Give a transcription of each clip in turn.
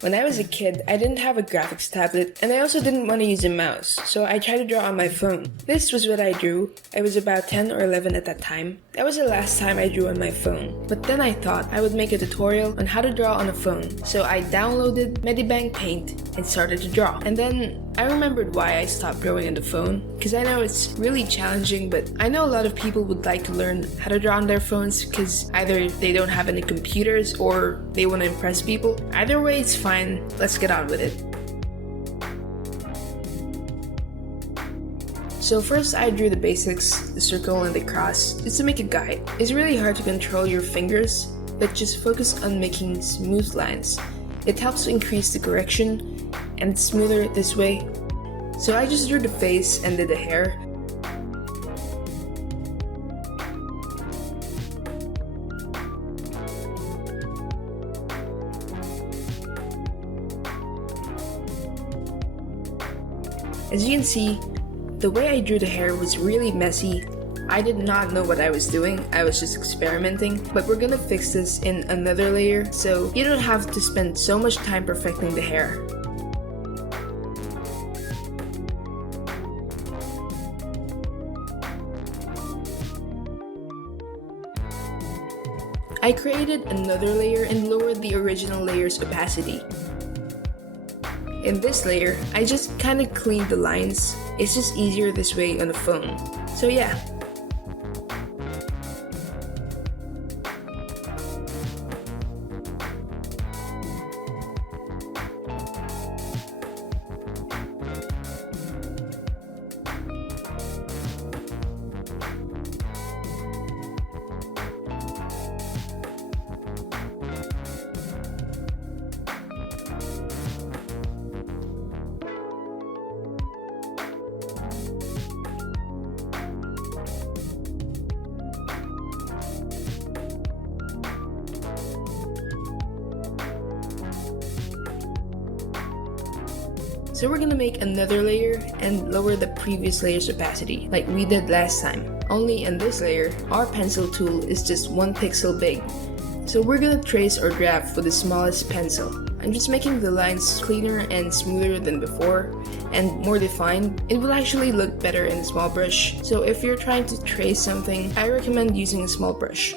When I was a kid, I didn't have a graphics tablet, and I also didn't want to use a mouse, so I tried to draw on my phone. This was what I drew. I was about 10 or 11 at that time. That was the last time I drew on my phone. But then I thought I would make a tutorial on how to draw on a phone, so I downloaded Medibank Paint and started to draw. And then I remembered why I stopped drawing on the phone, because I know it's really challenging, but I know a lot of people would like to learn how to draw on their phones because either they don't have any computers or they want to impress people. Either way, it's fine. Let's get on with it. So first I drew the basics, the circle and the cross, just to make a guide. It's really hard to control your fingers, but just focus on making smooth lines. It helps to increase the correction and it's smoother this way. So I just drew the face and did the hair. As you can see, the way I drew the hair was really messy. I did not know what I was doing, I was just experimenting, but we're gonna fix this in another layer so you don't have to spend so much time perfecting the hair. I created another layer and lowered the original layer's opacity. In this layer, I just kinda cleaned the lines. It's just easier this way on the phone. So yeah. So we're gonna make another layer and lower the previous layer's opacity, like we did last time. Only in this layer, our pencil tool is just 1 pixel big. So we're gonna trace or graph with the smallest pencil. I'm just making the lines cleaner and smoother than before, and more defined. It will actually look better in a small brush. So if you're trying to trace something, I recommend using a small brush.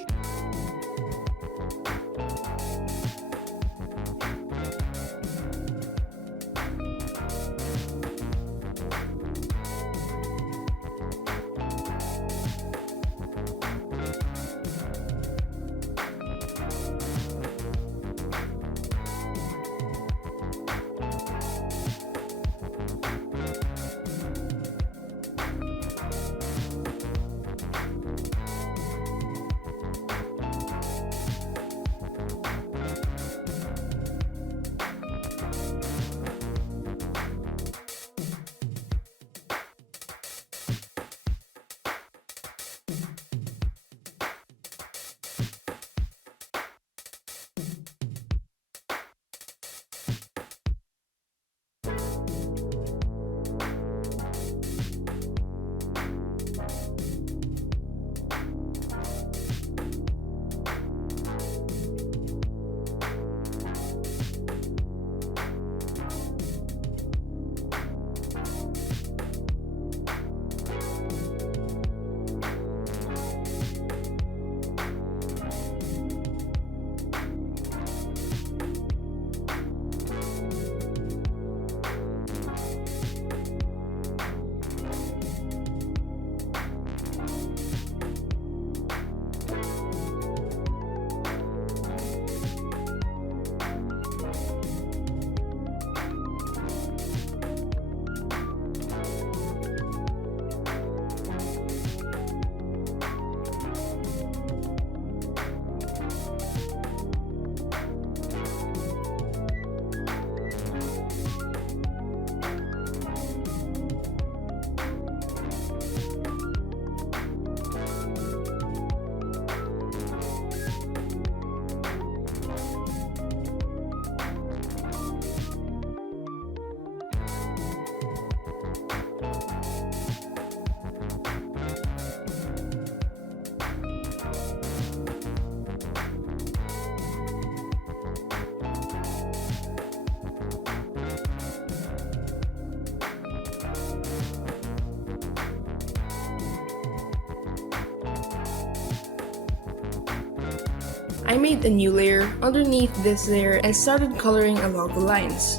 I made a new layer underneath this layer and started coloring along the lines.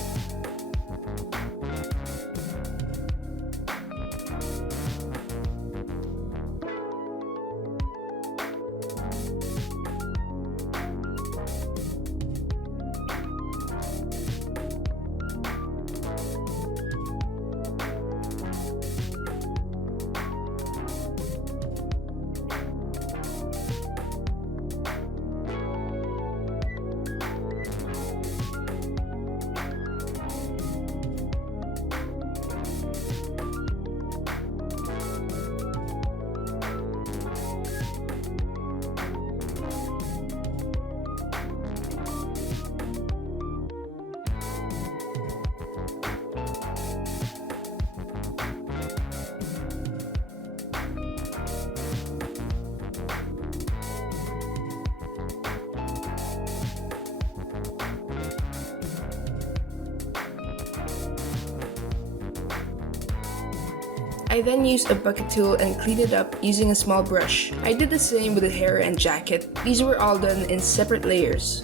I then used a bucket tool and cleaned it up using a small brush. I did the same with the hair and jacket. These were all done in separate layers.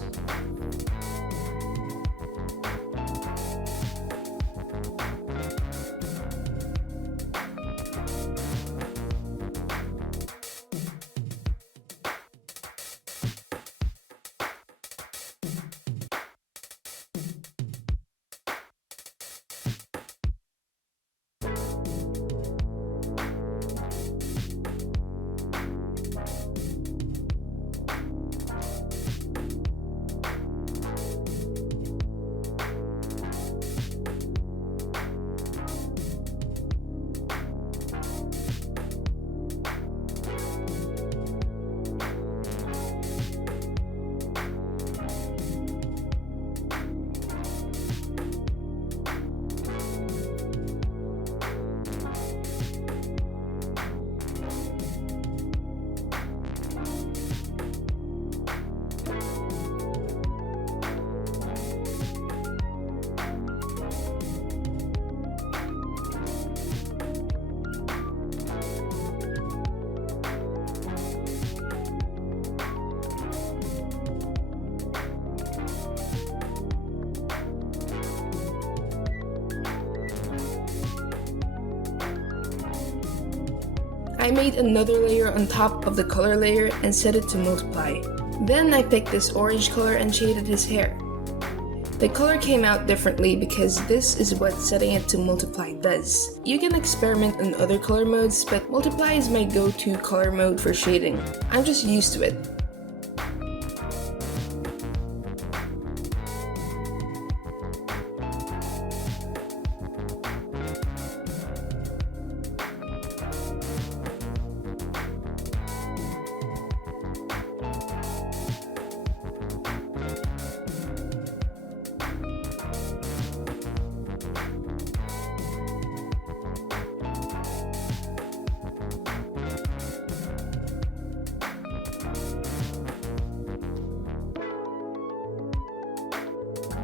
I made another layer on top of the color layer and set it to multiply. Then I picked this orange color and shaded his hair. The color came out differently because this is what setting it to multiply does. You can experiment on other color modes, but multiply is my go-to color mode for shading. I'm just used to it.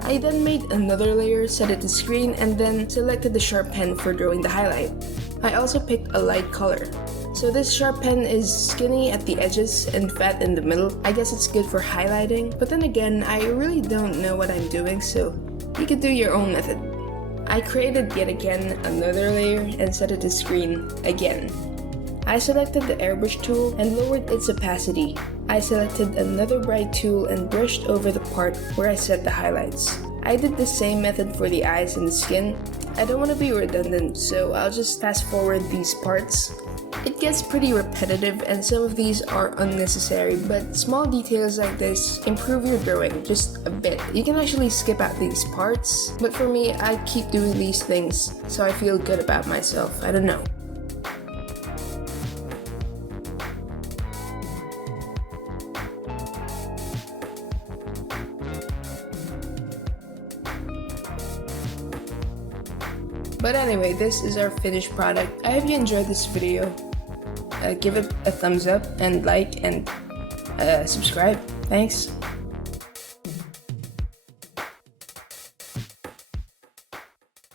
I then made another layer, set it to screen, and then selected the sharp pen for drawing the highlight. I also picked a light color. So this sharp pen is skinny at the edges and fat in the middle. I guess it's good for highlighting, but then again, I really don't know what I'm doing, so you can do your own method. I created yet again another layer and set it to screen again. I selected the airbrush tool and lowered its opacity. I selected another bright tool and brushed over the part where I set the highlights. I did the same method for the eyes and the skin. I don't want to be redundant, so I'll just fast forward these parts. It gets pretty repetitive and some of these are unnecessary, but small details like this improve your drawing just a bit. You can actually skip out these parts, but for me, I keep doing these things so I feel good about myself. I don't know. But anyway, this is our finished product. I hope you enjoyed this video. Give it a thumbs up and like and subscribe. Thanks.